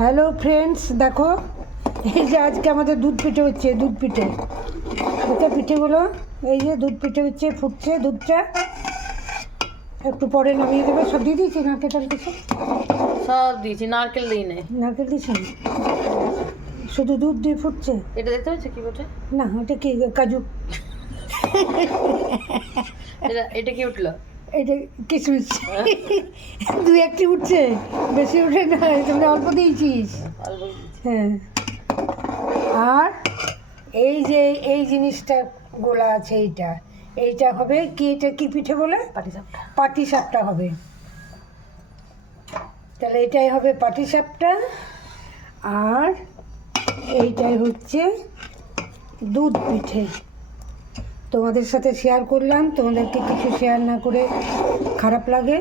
Hello friends, দেখো এই যে আজকে আমাদের দুধ পিঠে হচ্ছে। দুধ পিঠে ওকে পিঠেগুলো এই যে দুধ পিঠে হচ্ছে, ফুটছে দুধটা। একটু পরে নামিয়ে দেবে। সব দিয়ে দিয়েছি, নারকেল কিছু সব দিয়েছি, নারকেল দিই নাই। নারকেল দিয়েছি, শুধু দুধ দিয়ে ফুটছে। এটা দেখতে পাচ্ছ কি বটে? না, এটা কি কাজু? এটা কি উঠলো? এটা কিশমিশ। দুই একটি উঠছে, বেশি উঠে না, তোমরা অল্প দিয়েছিস। অল্প দিয়েছি। হ্যাঁ, আর এই যে এই জিনিসটা গোলা আছে, এইটা হবে কি? এটা কি পিঠে বলে? পাটিসাপটা। পাটিসাপটা হবে। তাহলে এটাই হবে পাটিসাপটা, আর এইটাই হচ্ছে দুধ পিঠে। তোমাদের সাথে শেয়ার করলাম, তোমাদেরকে কিছু শেয়ার না করে খারাপ লাগে।